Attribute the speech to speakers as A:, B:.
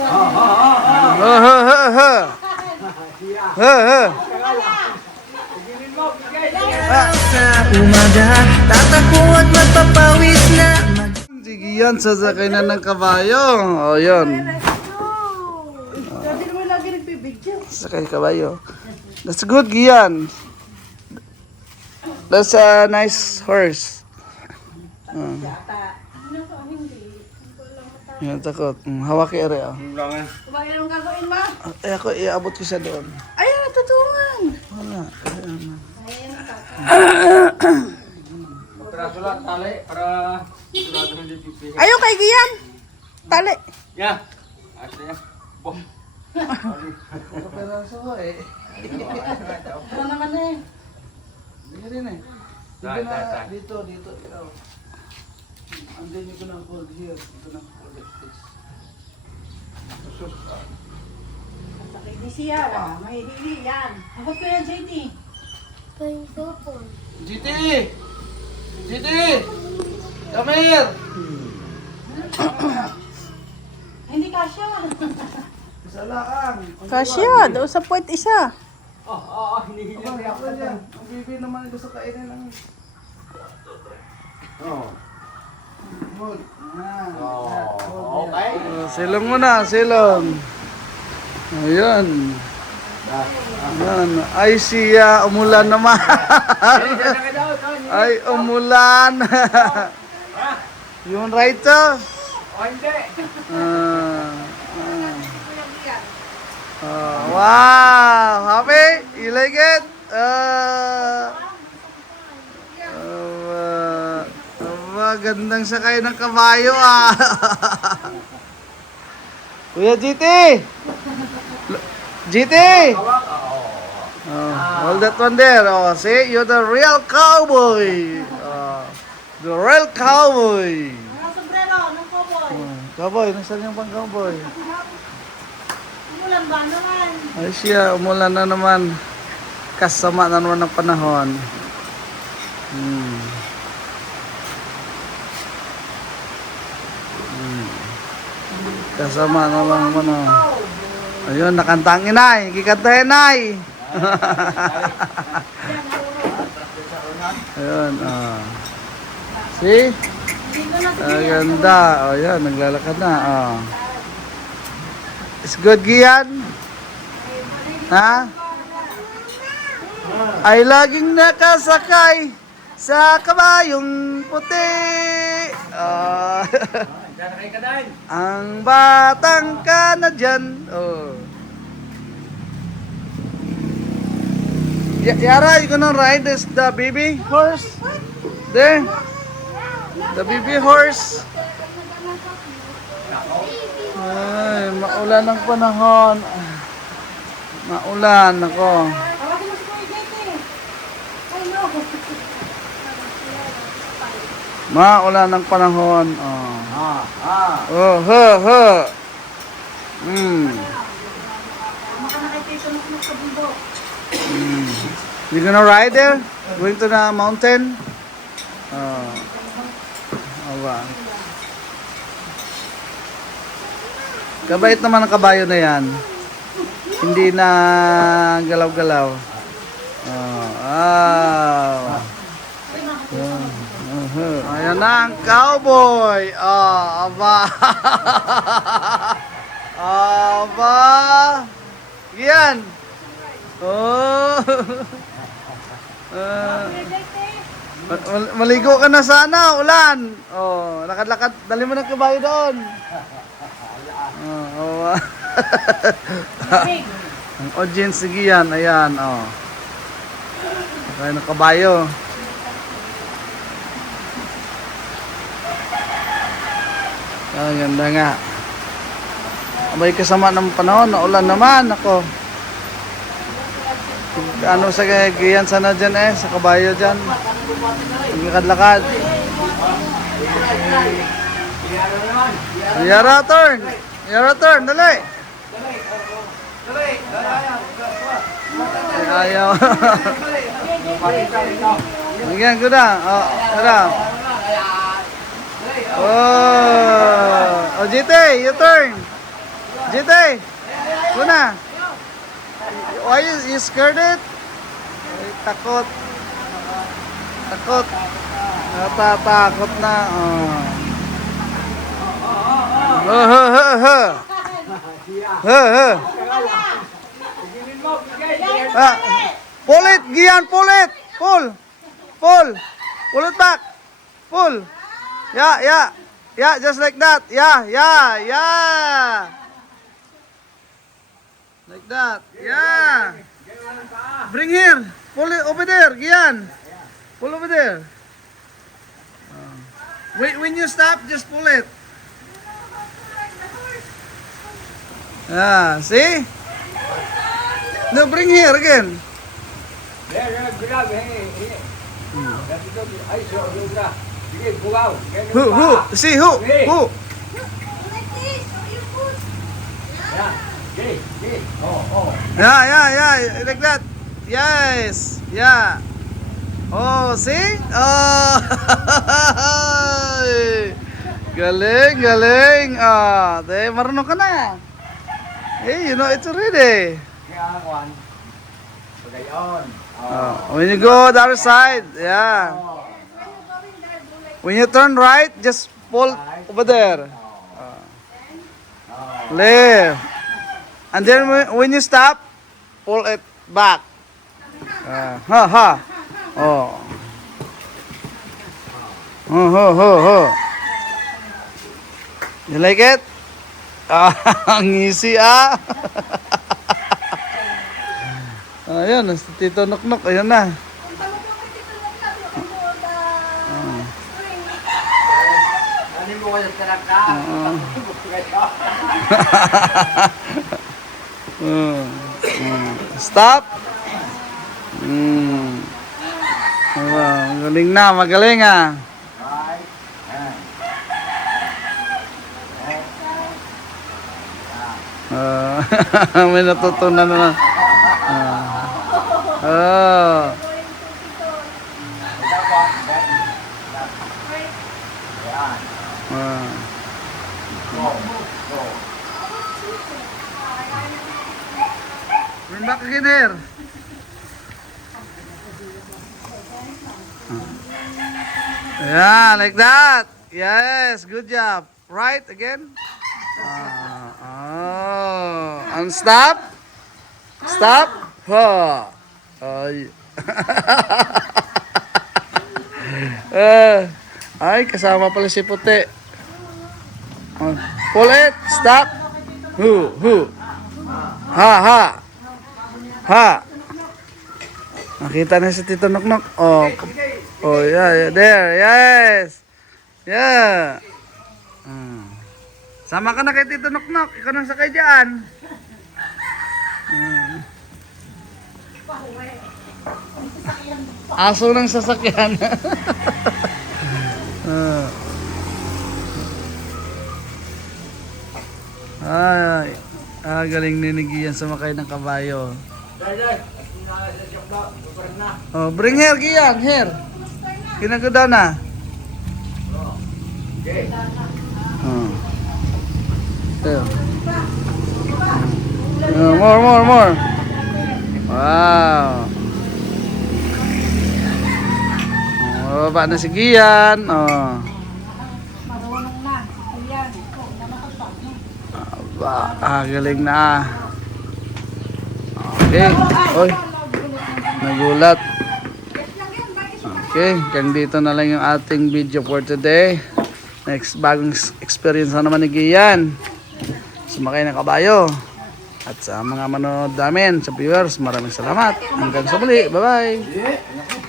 A: Ha ha ha ha. Ha ha.
B: Sa umaga, tatakbo at magpapawis na
A: Sige yan, sasakay na ng kabayo. O, yun.
C: Sabi naman lagi nagpibidyo.
A: Sakay kabayo. That's good, Gian. That's a nice horse. Uh. Yan, takot. Mm, hawak kay Ere, oh.
C: Kumain ang gagawin mo?
A: Eh, ako, iabot ko siya doon.
C: Ayun, natutungan.
A: Wala.
D: Peraso lang tali para sigurado hindi pipili.
C: Ayun kay Gian. Tali.
D: Ya. Asa ya. Boh.
A: Pero sa ko, eh.
C: Ano naman eh.
A: Eh. Dito
D: tay,
A: na,
D: tay.
A: dito, dito. Ikaw. Andun ko ng hold here. Dito na hold it, please. Sus, ah.
C: Sakit ni siya. ah. May hili yan. Ako ko yan, JT.
A: GT! GT! Come here!
C: Hindi kasya.
A: Isa lang.
C: Kasya. Daw sa puwet isa.
D: Oh, oh, oh, niya
A: ako dyan. Ang bibi naman gusto kainin ng...
D: Oh.
A: Hold. Ah,
D: Oh, okay.
A: Oh, silong mo na, silong. Ayan. Ayan. Ay siya, umulan naman. Ay, umulan. Yung right to?
D: Oh, hindi.
A: Ah, ah. Ah, wow! Happy? You like it? Ah. Uh, gandang sakay ng kabayo ah. Kuya GT! GT! Oh, hold that one there. Oh, see, you're the real cowboy. Oh, the real cowboy.
C: Mga sombrero ng cowboy.
A: Oh, cowboy, nasaan yung pang cowboy?
C: Umulan ba naman?
A: Ay siya, umulan na naman. Kasama na naman ng panahon. Hmm. Hmm. Kasama na lang ano. Ayun, nakanta ang inay. Kikanta inay. Ayun, ah. See? Ang ganda. Oh, yan, naglalakad na. Oh. It's good, Gian? Ha? Ay laging nakasakay sa kabayong puti. Ah,
D: Diyan na kayo kadain.
A: ang batang ka na dyan. Oh. Y- Yara, you gonna ride this the baby horse? There. The baby horse. Ay, maulan ang panahon. Maulan ako.
C: No.
A: Maulan ang panahon. Oh.
D: Ah, ah.
A: Oh,
C: mo kung sa bundok.
A: You gonna ride there? Going to the mountain? Oh. Oh, wow. Kabait naman ang kabayo na yan. Hindi na galaw-galaw. Oh, wow. Na ang cowboy. Oh, aba. aba. Yan. Oh. Mal- maligo ka na sana, ulan. Oh, lakad-lakad. Dali mo ng kabayo doon. Oh, oh. Ang audience sige yan, ayan, oh. Kaya ng kabayo. Ah, ganda nga. Abay kasama ng panahon, naulan naman, ako. Ano sa gayan sana dyan eh, sa kabayo dyan. Maglakad-lakad. Yara turn! Yara turn, dali! Ay, ayaw. Ayan, good na. Oh, tara. Oh, oh, GT, you turn. JT! Una! Why you, you scared it? Ay, takot. Takot. Natatakot na. Oh. Oh, ha, ha, ha. Ha, ha. Ah, pull it, Gian, pull it. Pull. Pull. Pull it back. Pull. Yeah, yeah. Yeah, just like that. Yeah, yeah, yeah. Like that. Yeah. Bring here. Pull it over there, Gian. Pull over there. Wait, when you stop, just pull it. Yeah, see? No, bring here again.
D: There, there, bilang, eh, eh. Dati so,
A: Who, who? See, who? Who?
D: Yan. Sige, sige. Oh, oh.
A: Yeah, yeah, yeah, like that. Yes, yeah. Oh, see? Oh, galing, galing. Ah, de, marunong ka na. Hey, you know it's already.
D: Kaya, Juan. Pagayon.
A: Oh, when you go the other side, yeah.
D: Oh.
A: When you turn right, just pull over there. Left. And then when- you stop, pull it back. Ah, ha ha. Oh. Oh, ho, ho, ho. You like it? Ang easy ah. Ayan, si Tito Noknok, ayan na.
D: Taraka?
A: Mm. Mm. Stop. Mm. Wow, galing na, magaling ah. Ah, may natutunan na. na. Ah. Oh. Bring back again. Yeah, like that. Yes, good job. Right again. Ah, oh. And stop. Stop. Oh. Ay. Eh, ay, kasama pala si Puti. Oh, Pull it. Stop. Hu, hu. Ha, ha. Ha. Nakita na si Tito Noknok. Oh, oh yeah, yeah, there. Yes. Yeah. Hmm. Sama ka na kay Tito Noknok. Ikaw nang sakay dyan. Hmm. Aso ng sasakyan. galing ni Gian sumakay ng kabayo. Oh, bring here, Gian, here. Kinaganda na. Oh. There. Oh, more, more, more. Wow. Oh, baba na si Gian. Oh.
C: Marunong na. Ayan. Oh, nalakas
A: Aba, ah, galing na. Okay. Oy, nagulat. Okay, hanggang dito na lang yung ating video for today. Next bagong experience na naman ni Gian. Sumakay ng kabayo. At sa mga manonood namin, sa viewers, maraming salamat. Hanggang sa muli. Bye-bye.